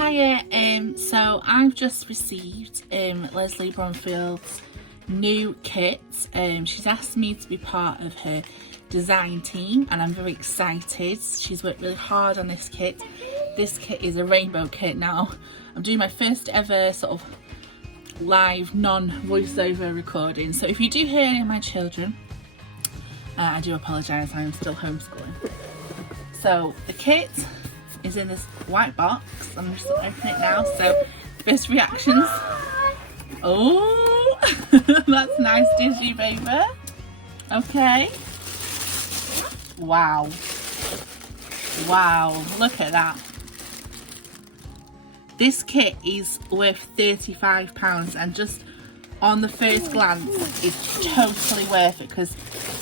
Hiya, so I've just received Lesley Bromfield's new kit. She's asked me to be part of her design team and I'm very excited. She's worked really hard on this kit. This kit is a rainbow kit. Now I'm doing my first ever sort of live non-voiceover recording, so if you do hear any of my children, I do apologise, I'm still homeschooling. So the kit is in this white box. I'm just opening it now. So first reactions. Oh, that's nice tissue paper. Okay. Wow. Wow, look at that. This kit is worth £35 and just on the first glance it's totally worth it, because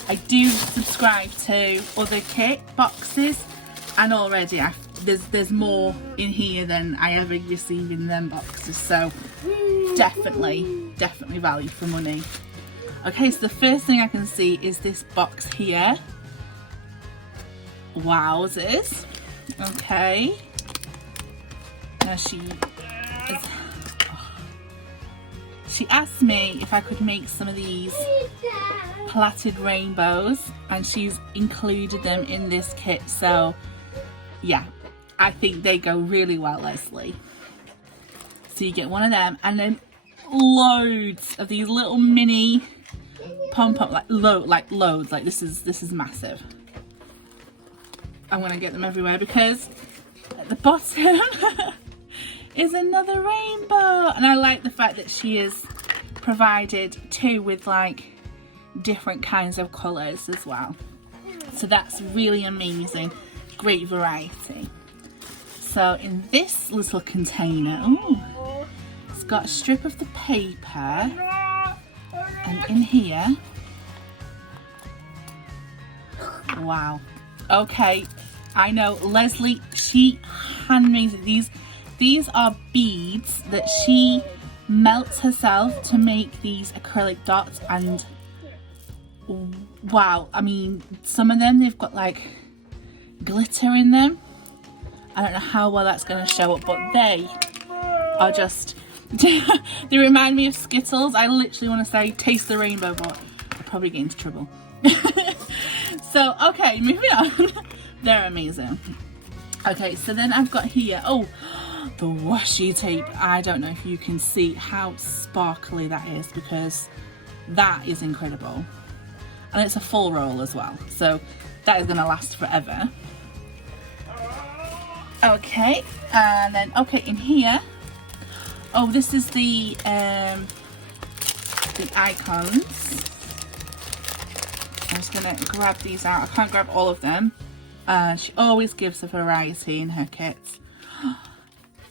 I do subscribe to other kit boxes and already there's more in here than I ever receive in them boxes, so definitely value for money. Okay, so the first thing I can see is this box here. Wowzers. Okay. Now she asked me if I could make some of these plaited rainbows and she's included them in this kit, so yeah, I think they go really well, Lesley. So you get one of them and then loads of these little mini pom-pom, like loads, like this is massive. I'm gonna get them everywhere because at the bottom is another rainbow, and I like the fact that she has provided two with like different kinds of colours as well, so that's really amazing. Great variety. So in this little container, ooh, it's got a strip of the paper, and in here, wow. Okay, I know Lesley, she handmade these. These are beads that she melts herself to make these acrylic dots, and wow, I mean, some of them, they've got like glitter in them. I don't know how well that's going to show up, but they are just, they remind me of Skittles. I literally want to say taste the rainbow, but I'll probably get into trouble. So, okay, moving on. They're amazing. Okay, so then I've got here, oh, the washi tape. I don't know if you can see how sparkly that is, because that is incredible. And it's a full roll as well, so that is going to last forever. Okay, and then, okay, in here, oh, this is the icons. I'm just going to grab these out. I can't grab all of them. She always gives a variety in her kits.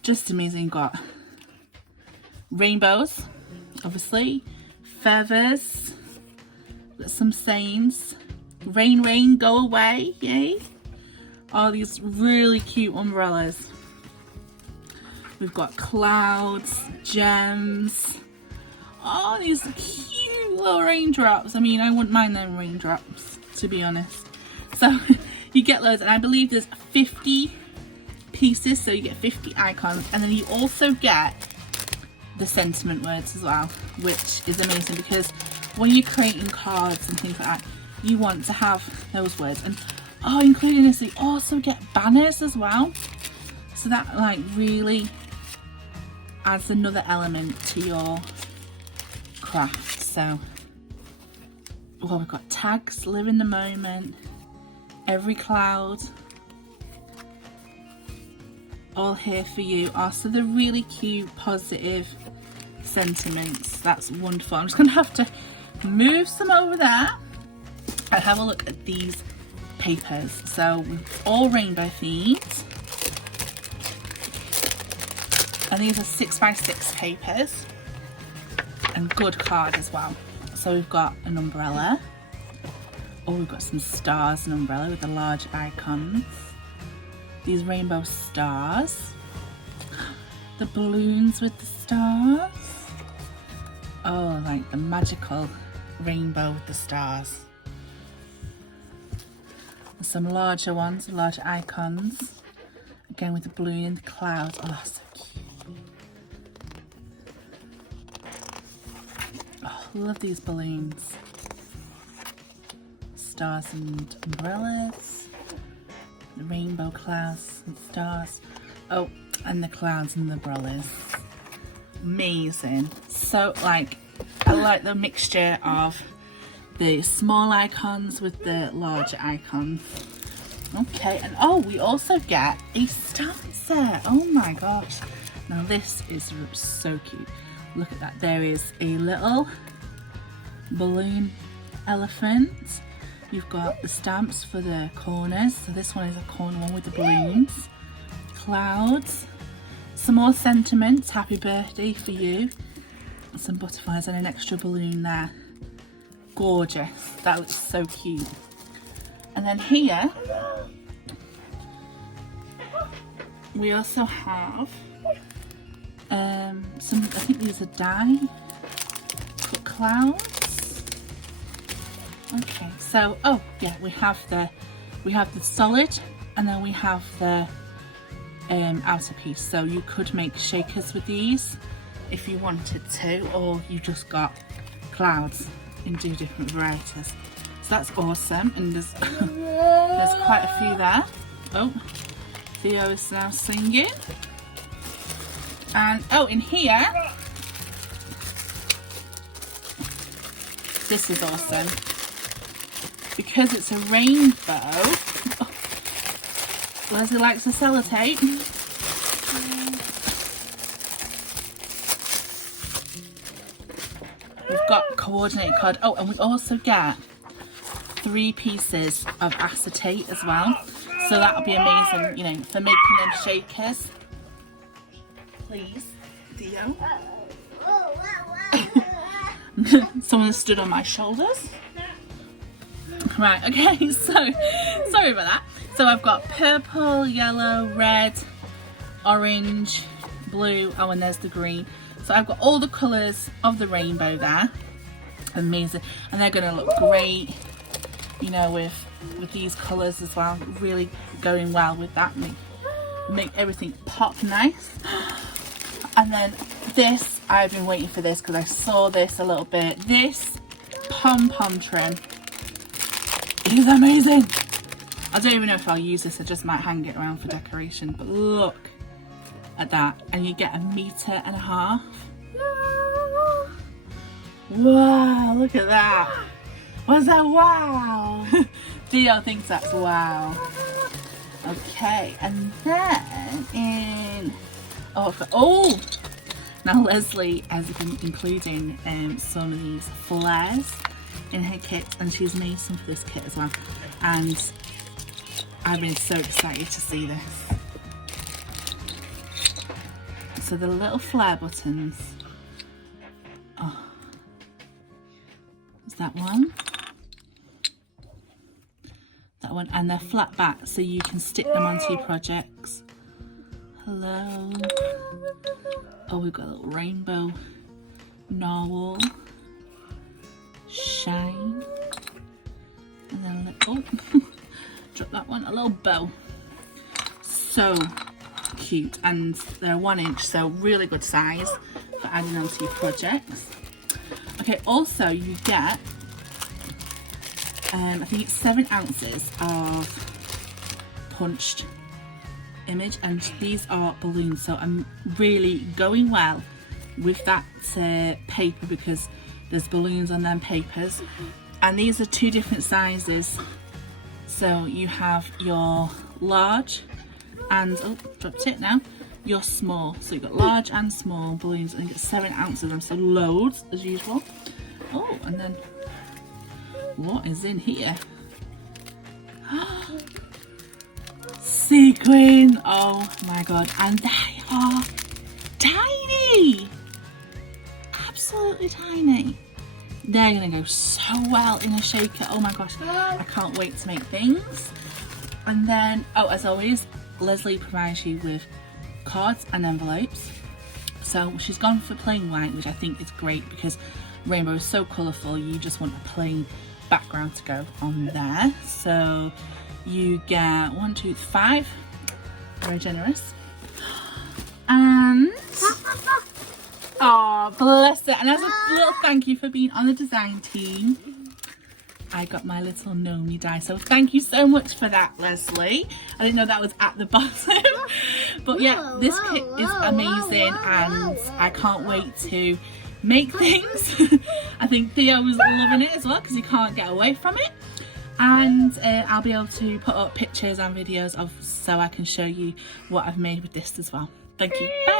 Just amazing. You've got rainbows, obviously, feathers, some sayings, rain, rain, go away, yay. All these really cute umbrellas. We've got clouds, gems, all these cute little raindrops. I mean, I wouldn't mind them raindrops, to be honest. So you get loads, and I believe there's 50 pieces, so you get 50 icons, and then you also get the sentiment words as well, which is amazing, because when you're creating cards and things like that, you want to have those words. And oh, including this, you also get banners as well, so that like really adds another element to your craft. So, well, we've got tags, live in the moment, every cloud, all here for you. Also the really cute positive sentiments. That's wonderful. I'm just gonna have to move some over there and have a look at these papers. So all rainbow themed, and these are 6x6 papers, and good card as well. So we've got an umbrella. Oh, we've got some stars and umbrella with the large icons. These rainbow stars. The balloons with the stars. Oh, like the magical rainbow with the stars. And some larger ones, large icons. Again with the balloon and the clouds. Oh, that's so Love these balloons. Stars and umbrellas. The rainbow clouds and stars. Oh, and the clouds and the umbrellas. Amazing. So I like the mixture of the small icons with the larger icons. Okay, and oh, we also get a stamp set. Oh my gosh. Now this is so cute. Look at that. There is a little balloon elephant. You've got the stamps for the corners. So this one is a corner one with the balloons. Clouds. Some more sentiments. Happy birthday for you. And some butterflies and an extra balloon there. Gorgeous. That looks so cute. And then here we also have some, I think these are die cut clouds. Okay, so oh yeah, we have the solid, and then we have the outer piece. So you could make shakers with these if you wanted to, or you just got clouds in two different varieties. So that's awesome, and there's there's quite a few there. Oh, Theo is now singing. And oh, in here, this is awesome because it's a rainbow. Oh, Lesley likes the sellotape. We've got coordinated card. Oh, and we also get 3 pieces of acetate as well. So that'll be amazing, you know, for making them shakers. Please, Theo. Someone stood on my shoulders. Right, okay, so sorry about that. So I've got purple, yellow, red, orange, blue, oh, and there's the green. So I've got all the colours of the rainbow there. Amazing. And they're going to look great, you know, with these colours as well. Really going well with that. Make everything pop nice. And then this, I've been waiting for this because I saw this a little bit. This pom-pom trim is amazing. I don't even know if I'll use this. I just might hang it around for decoration. But look at that. And you get 1.5 meters. Wow, look at that. What's that? Wow. Theo thinks that's wow. Okay, and then in... Oh, now Lesley has been including some of these flares in her kit, and she's made some for this kit as well. And I've been so excited to see this. So the little flare buttons. Oh, is that one? That one, and they're flat back, so you can stick them onto your projects. Hello. Oh, we've got a little rainbow narwhal. Shine. And then a little, oh, drop that one, a little bow. So cute, and they're 1 inch, so really good size for adding onto your projects. Okay, also you get, I think it's 7 ounces of punched image, and these are balloons, so I'm really going well with that paper because there's balloons on them papers, and these are 2 different sizes. So you have your large and, oh, dropped it now, your small. So you've got large and small balloons, and you get 7 ounces of them, so loads as usual. Oh, and then what is in here? Sequin. Oh my god, and they are tiny, absolutely tiny. They're gonna go so well in a shaker. Oh my gosh, I can't wait to make things. And then, oh, as always, Lesley provides you with cards and envelopes. So she's gone for plain white, which I think is great because rainbow is so colourful, you just want a plain background to go on there. So you get 1, 2, 5, very generous. And Oh, bless it. And as a little thank you for being on the design team, I got my little Noni die. So thank you so much for that, Lesley. I didn't know that was at the bottom. But yeah, this kit is amazing and I can't wait to make things. I think Theo was loving it as well because you can't get away from it. And I'll be able to put up pictures and videos of so I can show you what I've made with this as well. Thank you. Bye.